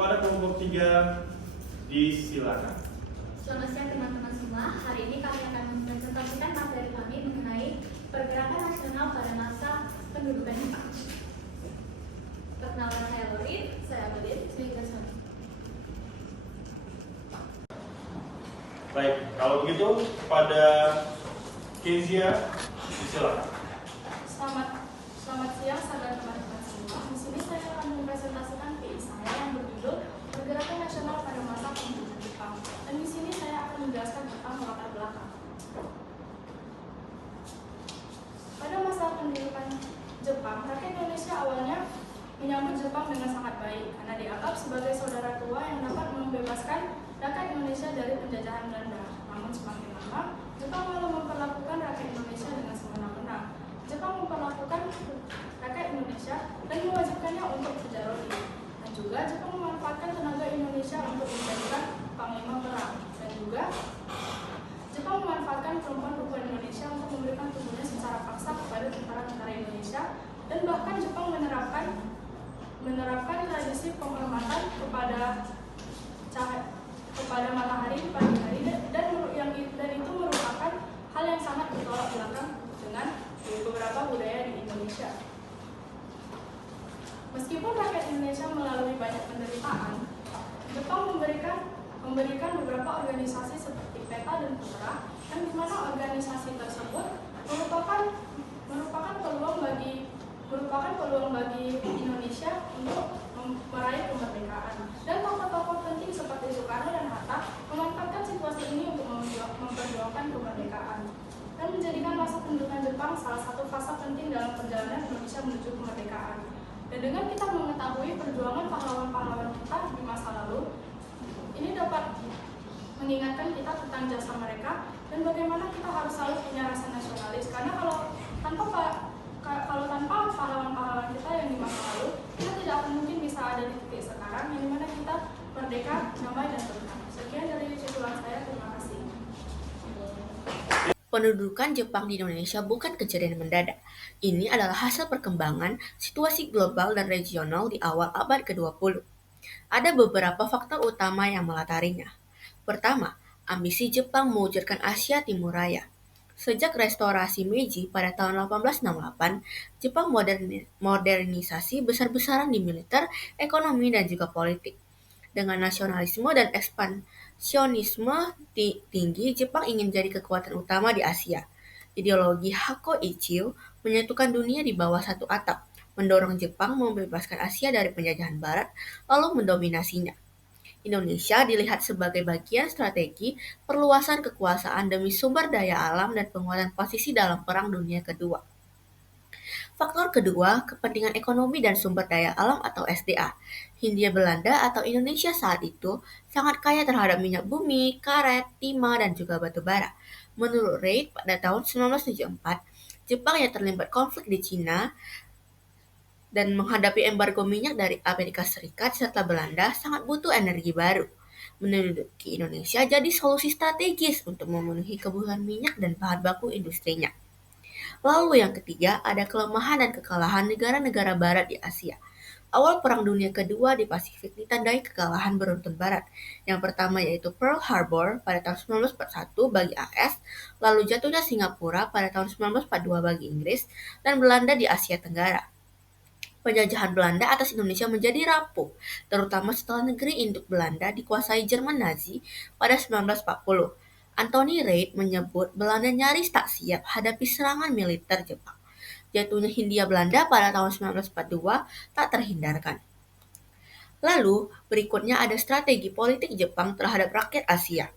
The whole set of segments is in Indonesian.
Kepada kelompok 3, disilakan. Selamat siang teman-teman semua. Hari ini kami akan mempresentasikan materi kami mengenai pergerakan nasional pada masa pendudukan Jepang. Perkenalan, saya Lorin, saya Amadin, saya Gasoni. Baik, kalau begitu pada Kezia, disilakan. Selamat siang sahabat teman-teman semua. Di sini saya akan mempresentasikan PI saya yang berjudul Pergerakan Nasional pada Masa Pendudukan Jepang. Dan di sini saya akan menjelaskan tentang latar belakang. Pada masa pendudukan Jepang, rakyat Indonesia awalnya menyambut Jepang dengan sangat baik karena dianggap sebagai saudara tua yang dapat membebaskan rakyat Indonesia dari penjajahan Belanda. Namun semakin lama, Jepang malah memperlakukan rakyat Indonesia dengan semena-mena. Jepang memperlakukan rakyat Indonesia dan mewajibkannya untuk kerja rodi. Dan juga Jepang memanfaatkan tenaga Indonesia untuk menjadikan panglima perang. Dan juga Jepang memanfaatkan perempuan-perempuan Indonesia untuk memberikan tubuhnya secara paksa kepada tentara-tentara Indonesia. Dan bahkan Jepang menerapkan tradisi penghormatan kepada matahari di pagi hari dan itu merupakan hal yang sangat bertolak belakang dengan beberapa budaya di Indonesia. Meskipun rakyat Indonesia melalui banyak penderitaan, Jepang memberikan beberapa organisasi seperti PETA dan PUTRA, yang dimana organisasi tersebut merupakan peluang bagi Indonesia untuk meraih kemerdekaan. Dan tokoh-tokoh penting seperti Soekarno dan Hatta memanfaatkan situasi ini untuk memperjuangkan kemerdekaan dan menjadikan masa pendudukan Jepang salah satu fase penting dalam perjalanan Indonesia menuju kemerdekaan. Dan dengan kita mengetahui perjuangan pahlawan-pahlawan kita di masa lalu, ini dapat mengingatkan kita tentang jasa mereka dan bagaimana kita harus selalu punya rasa nasionalis. Karena kalau tanpa pahlawan-pahlawan kita yang di masa lalu, kita tidak akan mungkin bisa ada di titik sekarang yang dimana kita merdeka, damai, dan tentram. Sekian dari tutulan saya, terima kasih. Pendudukan Jepang di Indonesia bukan kejadian mendadak. Ini adalah hasil perkembangan situasi global dan regional di awal abad ke-20. Ada beberapa faktor utama yang melatarinya. Pertama, ambisi Jepang mewujudkan Asia Timur Raya. Sejak restorasi Meiji pada tahun 1868, Jepang modernisasi besar-besaran di militer, ekonomi, dan juga politik. Dengan nasionalisme dan ekspansionisme tinggi, Jepang ingin jadi kekuatan utama di Asia. Ideologi Hakko Ichiyo menyatukan dunia di bawah satu atap, mendorong Jepang membebaskan Asia dari penjajahan Barat, lalu mendominasinya. Indonesia dilihat sebagai bagian strategi perluasan kekuasaan demi sumber daya alam dan penguatan posisi dalam Perang Dunia Kedua. Faktor kedua, kepentingan ekonomi dan sumber daya alam atau SDA. Hindia Belanda atau Indonesia saat itu sangat kaya terhadap minyak bumi, karet, timah, dan juga batu bara. Menurut Reid, pada tahun 1974, Jepang yang terlibat konflik di Cina dan menghadapi embargo minyak dari Amerika Serikat serta Belanda sangat butuh energi baru. Menduduki Indonesia jadi solusi strategis untuk memenuhi kebutuhan minyak dan bahan baku industrinya. Lalu yang ketiga, ada kelemahan dan kekalahan negara-negara barat di Asia. Awal Perang Dunia Kedua di Pasifik ditandai kekalahan beruntun barat. Yang pertama yaitu Pearl Harbor pada tahun 1941 bagi AS, lalu jatuhnya Singapura pada tahun 1942 bagi Inggris, dan Belanda di Asia Tenggara. Penjajahan Belanda atas Indonesia menjadi rapuh, terutama setelah negeri induk Belanda dikuasai Jerman Nazi pada 1940. Anthony Reid menyebut Belanda nyaris tak siap hadapi serangan militer Jepang. Jatuhnya Hindia Belanda pada tahun 1942 tak terhindarkan. Lalu, berikutnya ada strategi politik Jepang terhadap rakyat Asia.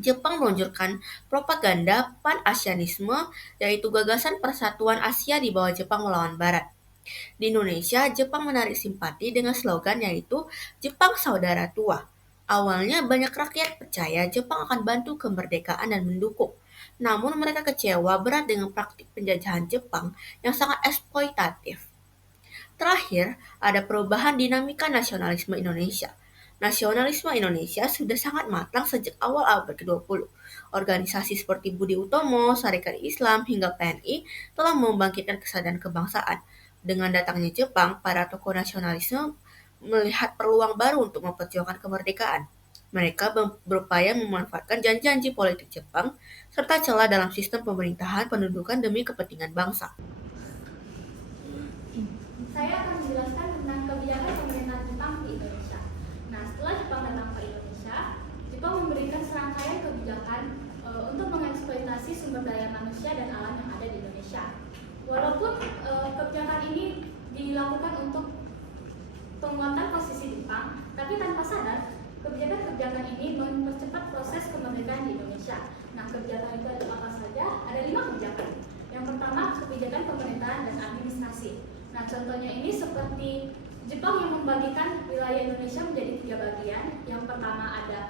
Jepang meluncurkan propaganda Pan-Asianisme, yaitu gagasan persatuan Asia di bawah Jepang melawan Barat. Di Indonesia, Jepang menarik simpati dengan slogan yaitu Jepang Saudara Tua. Awalnya banyak rakyat percaya Jepang akan bantu kemerdekaan dan mendukung. Namun mereka kecewa berat dengan praktik penjajahan Jepang yang sangat eksploitatif. Terakhir, ada perubahan dinamika nasionalisme Indonesia. Nasionalisme Indonesia sudah sangat matang sejak awal abad ke-20. Organisasi seperti Budi Utomo, Sarekat Islam, hingga PNI telah membangkitkan kesadaran kebangsaan. Dengan datangnya Jepang, para tokoh nasionalisme melihat peluang baru untuk memperjuangkan kemerdekaan. Mereka berupaya memanfaatkan janji-janji politik Jepang serta celah dalam sistem pemerintahan pendudukan demi kepentingan bangsa. Saya akan menjelaskan tentang kebijakan pemerintahan Jepang di Indonesia. Nah, setelah Jepang datang ke Indonesia, Jepang memberikan serangkaian kebijakan untuk mengeksploitasi sumber daya manusia dan alam yang ada di Indonesia. Walaupun kebijakan ini dilakukan untuk penguatan posisi Jepang, tapi tanpa sadar kebijakan-kebijakan ini mempercepat proses kemerdekaan di Indonesia. Nah, kebijakan itu ada apa saja? Ada 5 kebijakan. Yang pertama, kebijakan pemerintahan dan administrasi. Nah, contohnya ini seperti Jepang yang membagikan wilayah Indonesia menjadi 3 bagian. Yang pertama ada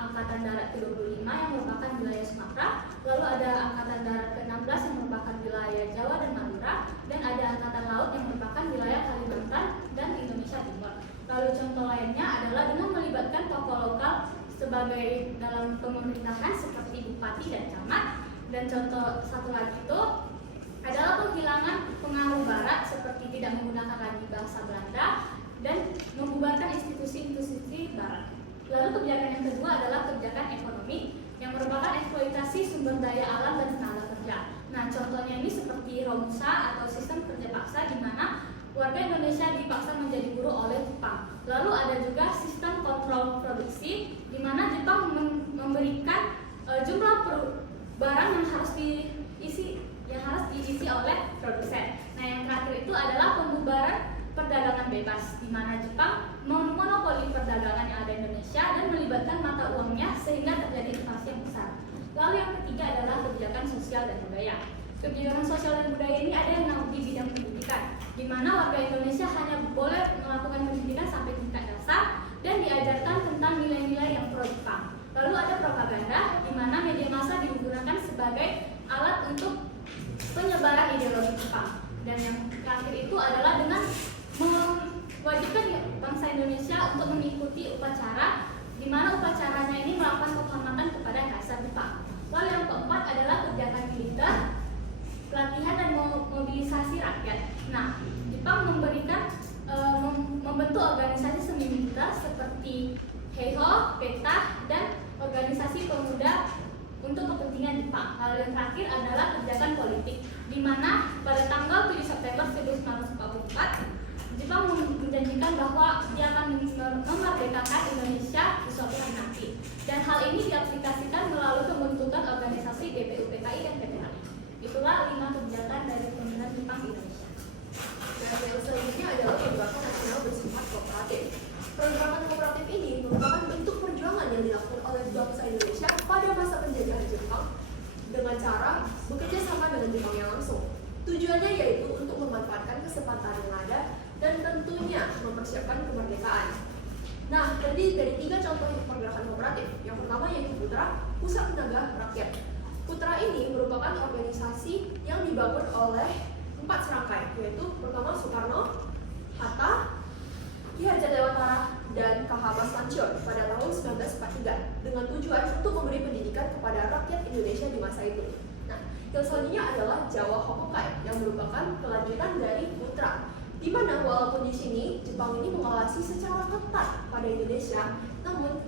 Angkatan Darat ke-25 yang merupakan wilayah Sumatera, lalu ada Angkatan Darat ke-16 yang merupakan wilayah Jawa dan Madura, dan ada Angkatan Laut yang merupakan wilayah Kalimantan dan Indonesia Timur. Lalu contoh lainnya adalah dengan melibatkan tokoh lokal sebagai dalam pemerintahan seperti bupati dan camat. Dan contoh satu lagi itu adalah penghilangan pengaruh barat seperti tidak menggunakan lagi bahasa Belanda dan membubarkan institusi-institusi barat. Lalu kebijakan yang kedua adalah kebijakan ekonomi yang merupakan eksploitasi sumber daya alam dan tenaga kerja. Nah, contohnya ini seperti Romusa atau sistem kerja paksa di mana warga Indonesia dipaksa menjadi buruh oleh Jepang. Lalu ada juga sistem kontrol produksi di mana Jepang memberikan jumlah barang yang harus diisi oleh produsen. Nah, yang terakhir itu adalah pembubaran perdagangan bebas di mana Jepang memonopoli perdagangan yang ada di Indonesia dan melibatkan mata uangnya sehingga terjadi inflasi yang besar. Lalu yang ketiga adalah kebijakan sosial dan budaya. Kebijakan sosial dan budaya ini ada yang di bidang pendidikan, di mana warga Indonesia hanya boleh melakukan pendidikan sampai tingkat dasar dan diajarkan tentang nilai-nilai yang pro Jepang. Lalu ada propaganda, di mana media massa digunakan sebagai alat untuk penyebaran ideologi Jepang. Dan yang terakhir itu adalah dengan mewajibkan bangsa Indonesia untuk mengikuti upacara, di mana upacaranya ini melakukan penghormatan kepada Kaisar Jepang. Lalu yang keempat adalah kebijakan militer, pelatihan dan mobilisasi rakyat. Nah, Jepang membentuk organisasi semi militer seperti Heiho, PETA, dan organisasi pemuda untuk kepentingan Jepang. Lalu yang terakhir adalah kebijakan politik, di mana pada tanggal 7 September 1944 Jepang menjanjikan bahwa dia akan memerdekakan Indonesia di suatu hari nanti. Dan hal ini diaplikasikan melalui pembentukan organisasi BPUPKI dan PPHI. Itulah 5 kebijakan dari pemerintahan Jepang di Indonesia. Dan yang selanjutnya adalah pergerakan nasional bersifat kooperatif. Pergerakan kooperatif ini merupakan bentuk perjuangan yang dilakukan oleh bangsa Indonesia pada masa penjajahan Jepang dengan cara bekerja sama dengan Jepang yang langsung. Tujuannya yaitu untuk memanfaatkan kesempatan yang ada dan tentunya mempersiapkan kemerdekaan. Nah, terdiri dari 3 contoh pergerakan kooperatif. Yang pertama yaitu Putra, Pusat Tenaga Rakyat. Putra ini merupakan organisasi yang dibangun oleh 4 serangkai, yaitu pertama Soekarno, Hatta, Ki Hajar Dewantara, dan KH Mas Lancur pada tahun 1943 dengan tujuan untuk memberi pendidikan kepada rakyat Indonesia di masa itu. Nah, yang selanjutnya adalah Jawa Hokokai yang merupakan kelanjutan dari Putra, di mana walaupun di sini Jepang ini mengawasi secara ketat pada Indonesia, namun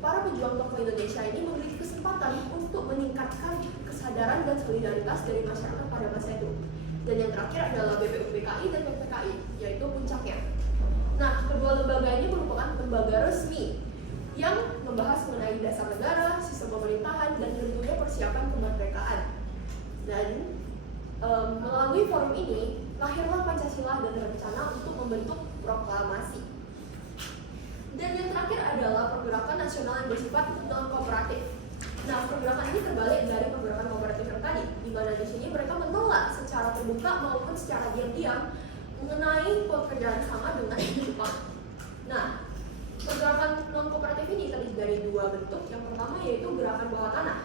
para pejuang tokoh Indonesia ini memiliki kesempatan untuk meningkatkan kesadaran dan solidaritas dari masyarakat pada masa itu. Dan yang terakhir adalah BPUPKI dan PPKI, yaitu puncaknya. Nah, kedua lembaga ini merupakan lembaga resmi yang membahas mengenai dasar negara, sistem pemerintahan, dan tentunya persiapan kemerdekaan. Dan melalui forum ini, lahirlah Pancasila dan rencana untuk membentuk proklamasi. Dan yang terakhir adalah pergerakan nasional yang bersifat non-kooperatif. Nah, pergerakan ini terbalik dari pergerakan kooperatif yang tadi, di mana di sini mereka menolak secara terbuka maupun secara diam-diam mengenai pekerjaan sama dengan Jepang. Nah, pergerakan non-kooperatif ini terdiri dari 2 bentuk. Yang pertama yaitu gerakan bawah tanah.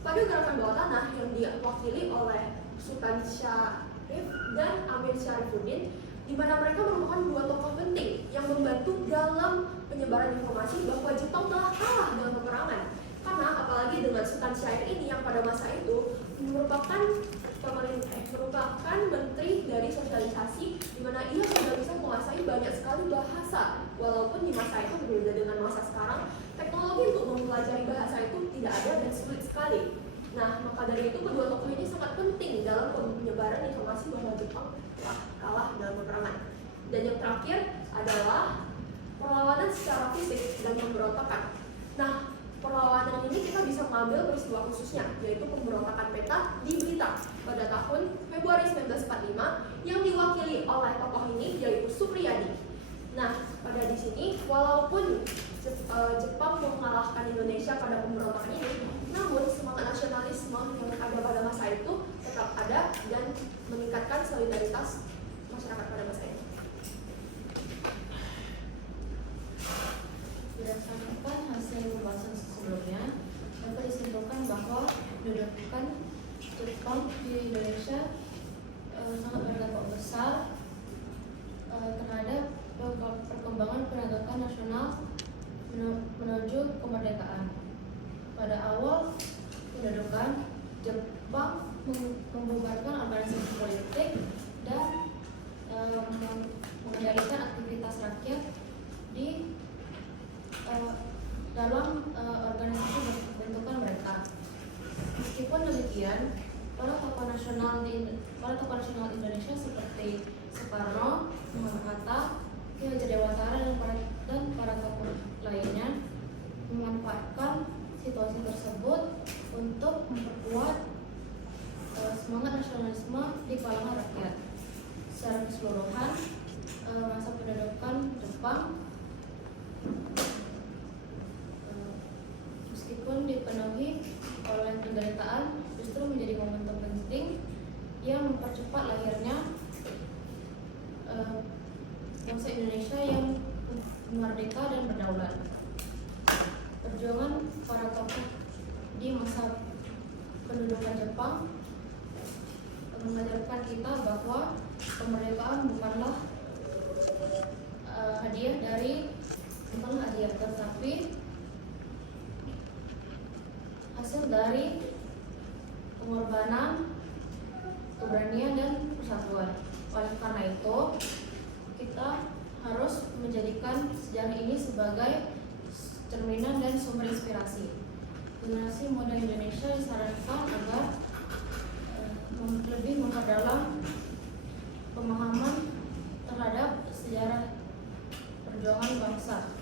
Pada gerakan bawah tanah yang diwakili oleh Sultan Syarif dan Amir Syarifuddin, di mana mereka merupakan 2 tokoh penting yang membantu dalam penyebaran informasi bahwa Jepang telah kalah dalam peperangan. Karena apalagi dengan Sultan Syarif ini yang pada masa itu merupakan merupakan menteri dari sosialisasi, di mana ia sudah bisa menguasai banyak sekali bahasa. Walaupun di masa itu berbeda dengan masa sekarang, teknologi untuk mempelajari bahasa itu tidak ada dan sulit sekali. Nah, maka dari itu kedua tokoh ini sangat penting dalam penyebaran informasi bahwa Jepang telah kalah dalam peperangan. Dan yang terakhir adalah perlawanan secara fisik dan pemberontakan. Nah, perlawanan ini kita bisa mengambil peristiwa khususnya, yaitu pemberontakan peta di Blitar pada tahun Februari 1945 yang diwakili oleh tokoh ini, yaitu Supriyadi. Nah, pada di sini, walaupun Jepang mengalahkan Indonesia pada pemberontakan ini, namun semangat nasionalisme yang ada pada masa itu tetap ada dan meningkatkan solidaritas masyarakat pada masa itu. Berdasarkan hasil pembahasan sebelumnya, dapat disimpulkan bahwa kedudukan Jepang di Indonesia sangat berdampak besar terhadap perkembangan penegakan nasional menuju kemerdekaan. Pada awal kedudukan, Jepang membubarkan organisasi politik dan mengendalikan aktivitas rakyat di dalam organisasi bentukan mereka. Meskipun demikian, para tokoh nasional Indonesia seperti Soekarno, Muhammad Hatta, Ki Hajar Dewantara dan para tokoh lainnya memanfaatkan situasi tersebut untuk memperkuat semangat nasionalisme di kalangan rakyat. Secara keseluruhan, masa pendudukan Jepang meskipun dipenuhi oleh penderitaan, justru menjadi momentum penting yang mempercepat lahirnya bangsa Indonesia yang merdeka dan berdaulat. Perjuangan para tokoh di masa pendudukan Jepang mengajarkan kita bahwa kemerdekaan bukanlah hadiah, tetapi hasil dari pengorbanan, keberanian dan persatuan. Oleh karena itu, kita harus menjadikan sejarah ini sebagai cerminan dan sumber inspirasi. Generasi muda Indonesia disarankan agar lebih memperdalam pemahaman terhadap sejarah perjuangan bangsa.